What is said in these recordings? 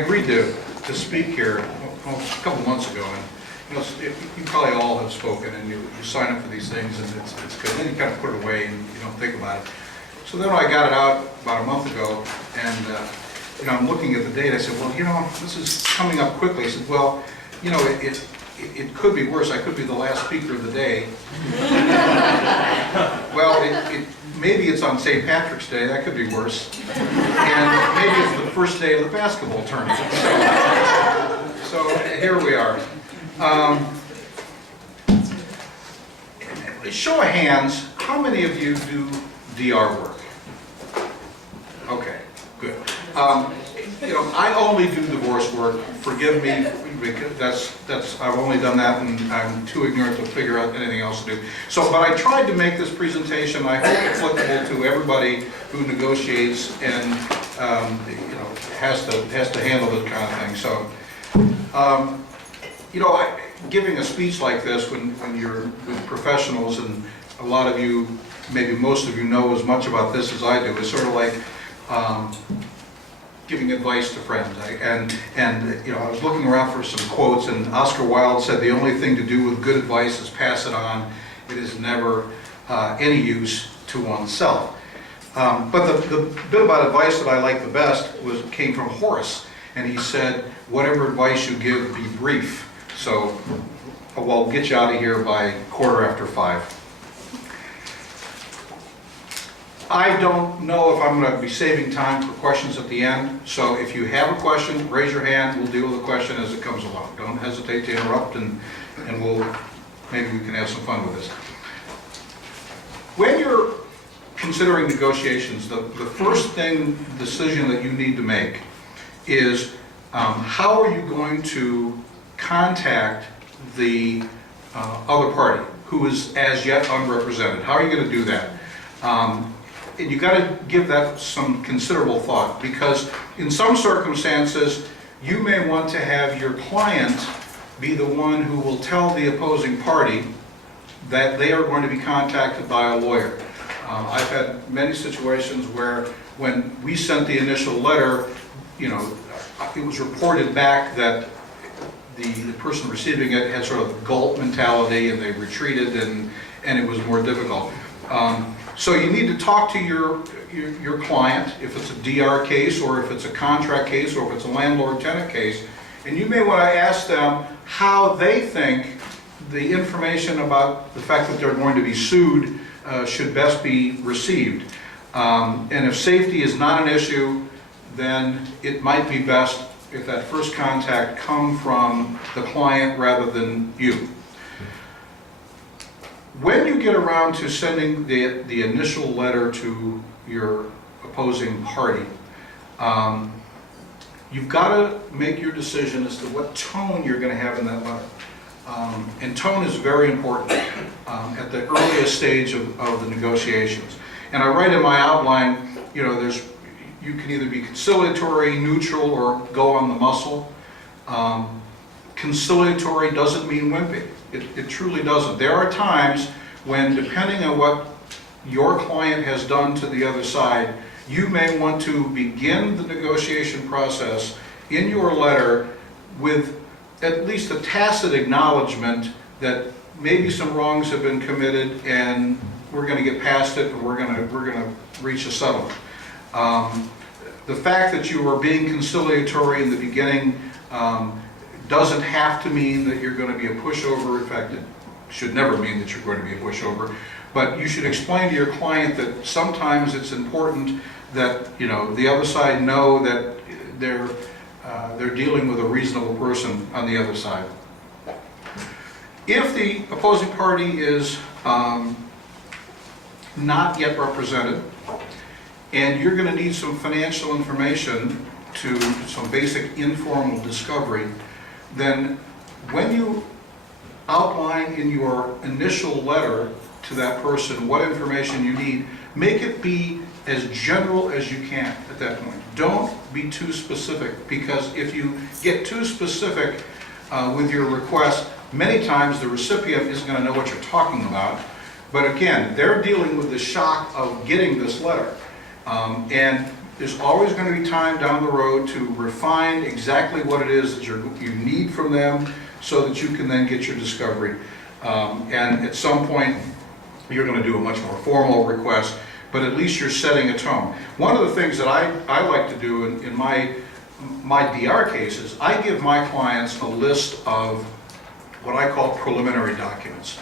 agreed to speak here a couple months ago, and you probably all have spoken, and you sign up for these things, and it's good. Then you kind of put it away, and you don't think about it. So then I got it out about a month ago, and I'm looking at the date. I said, well, this is coming up quickly. I said, well, it could be worse. I could be the last speaker of the day. Well, maybe it's on St. Patrick's Day. That could be worse. And maybe it's the first day of the basketball tournament. So here we are. Show of hands, how many of you do DR work? Okay, good. I only do divorce work. Forgive me, because I've only done that, and I'm too ignorant to figure out anything else to do. So, but I tried to make this presentation, I hope, applicable to everybody who negotiates and has to handle this kind of thing. So, giving a speech like this when you're with professionals, and a lot of you, maybe most of you, know as much about this as I do, is sort of like giving advice to friends. I was looking around for some quotes, and Oscar Wilde said, "The only thing to do with good advice is pass it on. It is never any use to oneself." But the bit about advice that I like the best came from Horace, and he said, "Whatever advice you give, be brief." So, we'll get you out of here by 5:15. I don't know if I'm going to be saving time for questions at the end, so if you have a question, raise your hand. We'll deal with the question as it comes along. Don't hesitate to interrupt, and maybe we can have some fun with this. When you're considering negotiations, the first decision that you need to make is how are you going to contact the other party who is as yet unrepresented? How are you going to do that? And you've got to give that some considerable thought, because in some circumstances you may want to have your client be the one who will tell the opposing party that they are going to be contacted by a lawyer. I've had many situations where when we sent the initial letter, it was reported back that the person receiving it had sort of a gulp mentality, and they retreated, and it was more difficult. So you need to talk to your client, if it's a DR case, or if it's a contract case, or if it's a landlord-tenant case, and you may want to ask them how they think the information about the fact that they're going to be sued should best be received. And if safety is not an issue, then it might be best if that first contact come from the client rather than you. When you get around to sending the initial letter to your opposing party, you've got to make your decision as to what tone you're going to have in that letter. And tone is very important at the earliest stage of the negotiations. And I write in my outline, you can either be conciliatory, neutral, or go on the muscle. Conciliatory doesn't mean wimpy. It truly doesn't. There are times when, depending on what your client has done to the other side, you may want to begin the negotiation process in your letter with at least a tacit acknowledgement that maybe some wrongs have been committed, and we're going to get past it, and we're going to reach a settlement. The fact that you are being conciliatory in the beginning doesn't have to mean that you're going to be a pushover. In fact, it should never mean that you're going to be a pushover. But you should explain to your client that sometimes it's important that the other side know that they're dealing with a reasonable person on the other side. If the opposing party is not yet represented, and you're going to need some financial information to some basic informal discovery, then when you outline in your initial letter to that person what information you need, make it be as general as you can at that point. Don't be too specific, because if you get too specific with your request, many times the recipient isn't going to know what you're talking about. But again, they're dealing with the shock of getting this letter. And there's always going to be time down the road to refine exactly what it is that you need from them so that you can then get your discovery. And at some point, you're going to do a much more formal request, but at least you're setting a tone. One of the things that I like to do in my DR cases, I give my clients a list of what I call preliminary documents.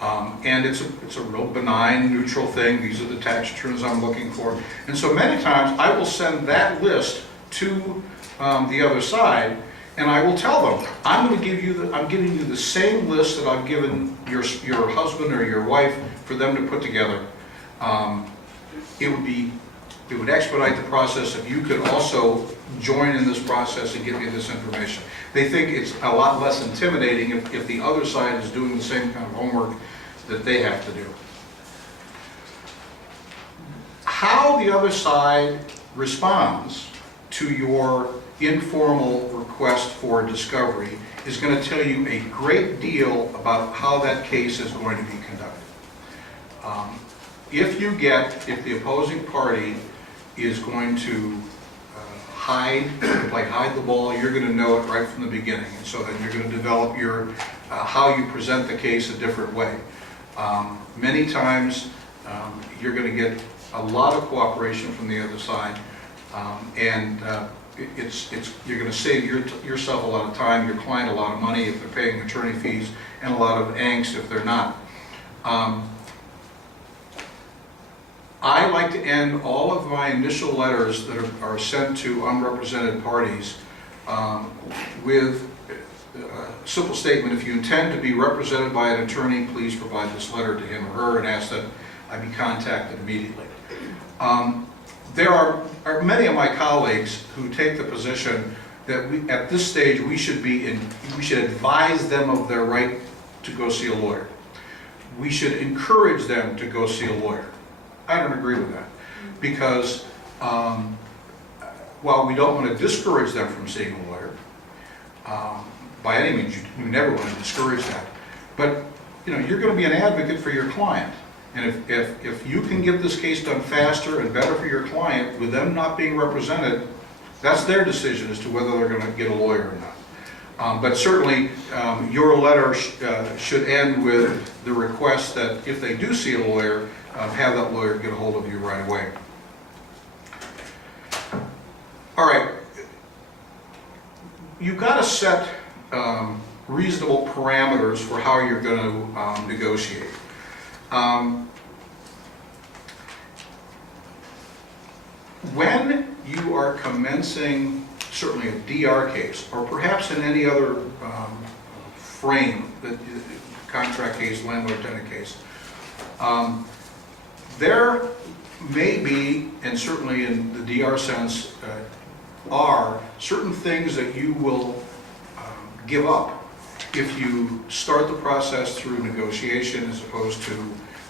And it's a real benign, neutral thing. These are the tax returns I'm looking for. And so many times I will send that list to the other side, and I will tell them, I'm giving you the same list that I've given your husband or your wife for them to put together. It would expedite the process if you could also join in this process and give me this information. They think it's a lot less intimidating if the other side is doing the same kind of homework that they have to do. How the other side responds to your informal request for discovery is going to tell you a great deal about how that case is going to be conducted. If the opposing party is going to play hide the ball, you're going to know it right from the beginning. And so then you're going to develop your, how you present the case a different way. Many times you're going to get a lot of cooperation from the other side, and you're going to save yourself a lot of time, your client a lot of money if they're paying attorney fees, and a lot of angst if they're not. I like to end all of my initial letters that are sent to unrepresented parties with a simple statement: if you intend to be represented by an attorney, please provide this letter to him or her and ask that I be contacted immediately. There are many of my colleagues who take the position that at this stage we should advise them of their right to go see a lawyer. We should encourage them to go see a lawyer. I don't agree with that, because while we don't want to discourage them from seeing a lawyer, by any means, you never want to discourage that. But you're going to be an advocate for your client, and if you can get this case done faster and better for your client with them not being represented, that's their decision as to whether they're going to get a lawyer or not. But certainly, your letter should end with the request that if they do see a lawyer, have that lawyer get a hold of you right away. All right, you've got to set reasonable parameters for how you're going to negotiate. When you are commencing, certainly a DR case, or perhaps in any other frame, the contract case, landlord-tenant case, there may be, and certainly in the DR sense, are certain things that you will give up if you start the process through negotiation as opposed to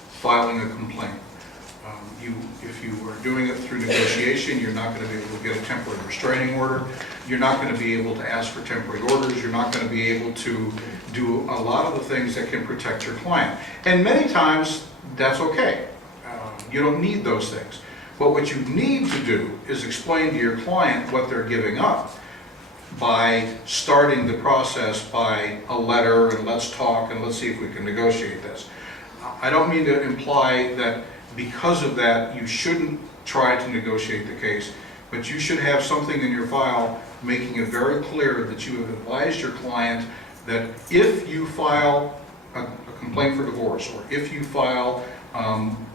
filing a complaint. If you are doing it through negotiation, you're not going to be able to get a temporary restraining order. You're not going to be able to ask for temporary orders. You're not going to be able to do a lot of the things that can protect your client. And many times, that's okay. You don't need those things. But what you need to do is explain to your client what they're giving up by starting the process by a letter and let's talk and let's see if we can negotiate this. I don't mean to imply that because of that you shouldn't try to negotiate the case, but you should have something in your file making it very clear that you have advised your client that if you file a complaint for divorce, or if you file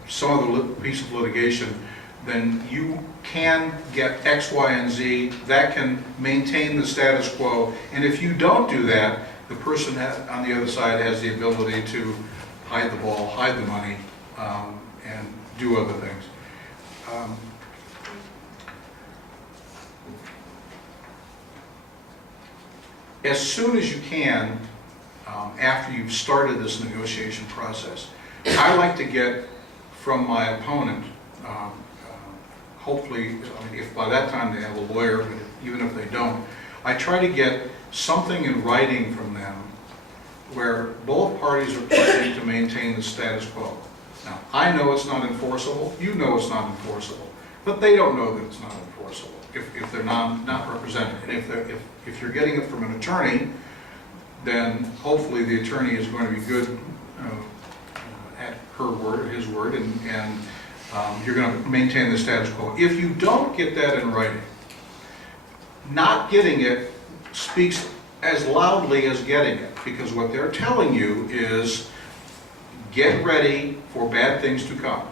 some other piece of litigation, then you can get X, Y, and Z. That can maintain the status quo. And if you don't do that, the person on the other side has the ability to hide the ball, hide the money, and do other things. As soon as you can, after you've started this negotiation process, I like to get from my opponent, hopefully, if by that time they have a lawyer, but even if they don't, I try to get something in writing from them where both parties are pledging to maintain the status quo. Now, I know it's not enforceable, you know it's not enforceable, but they don't know that it's not enforceable if they're not represented. And if you're getting it from an attorney, then hopefully the attorney is going to be good at her word or his word, and you're going to maintain the status quo. If you don't get that in writing, not getting it speaks as loudly as getting it, because what they're telling you is get ready for bad things to come.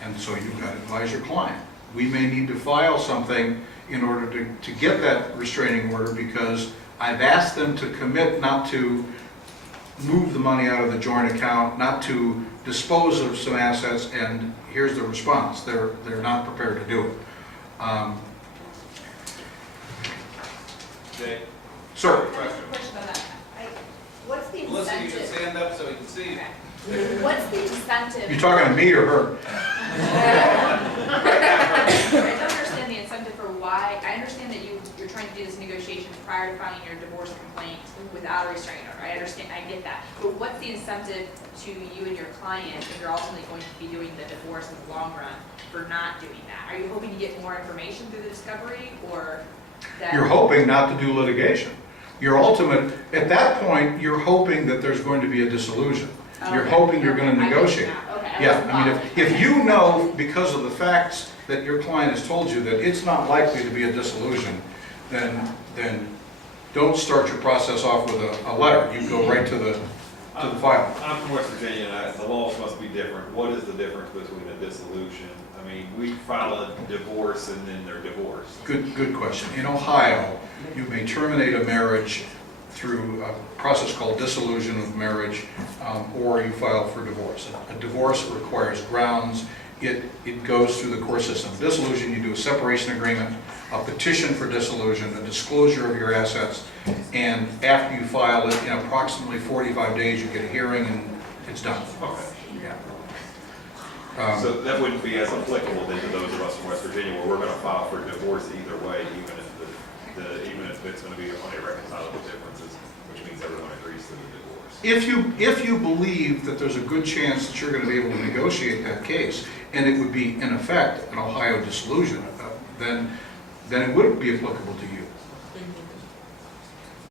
And so you've got to advise your client. We may need to file something in order to get that restraining order, because I've asked them to commit not to move the money out of the joint account, not to dispose of some assets, and here's the response. They're not prepared to do it. Jay? Sir? Question about that. What's the Melissa, you can incentive? stand up so we can see you. Okay. What's the incentive? You talking to me or her? I don't understand the incentive for why. I understand that you're trying to do this negotiations prior to filing your divorce complaint without a restraining order. I understand, I get that. But what's the incentive to you and your client if you're ultimately going to be doing the divorce in the long run for not doing that? Are you hoping to get more information through the discovery, or that? You're hoping not to do litigation. Your ultimate, at that point, you're hoping that there's going to be a dissolution. You're Okay. hoping you're going to I get negotiate. that. Okay. Yeah, I mean, if you know, because of the facts that your client has told you, that it's not likely to be a dissolution, then don't start your process off with a letter. You go right to the file. I'm from West Virginia, and the laws must be different. What is the difference between a dissolution? I mean, we file a divorce and then they're divorced. Good question. In Ohio, you may terminate a marriage through a process called dissolution of marriage, or you file for divorce. A divorce requires grounds. It goes through the court system. Dissolution, you do a separation agreement, a petition for dissolution, a disclosure of your assets, and after you file it, in approximately 45 days, you get a hearing and it's done. Okay. Yeah. So that wouldn't be as applicable then to those of us from West Virginia, where we're going to file for divorce either way, even if it's going to be on irreconcilable differences, which means everyone agrees to the divorce. If you believe that there's a good chance that you're going to be able to negotiate that case, and it would be in effect an Ohio dissolution, then it would be applicable to you.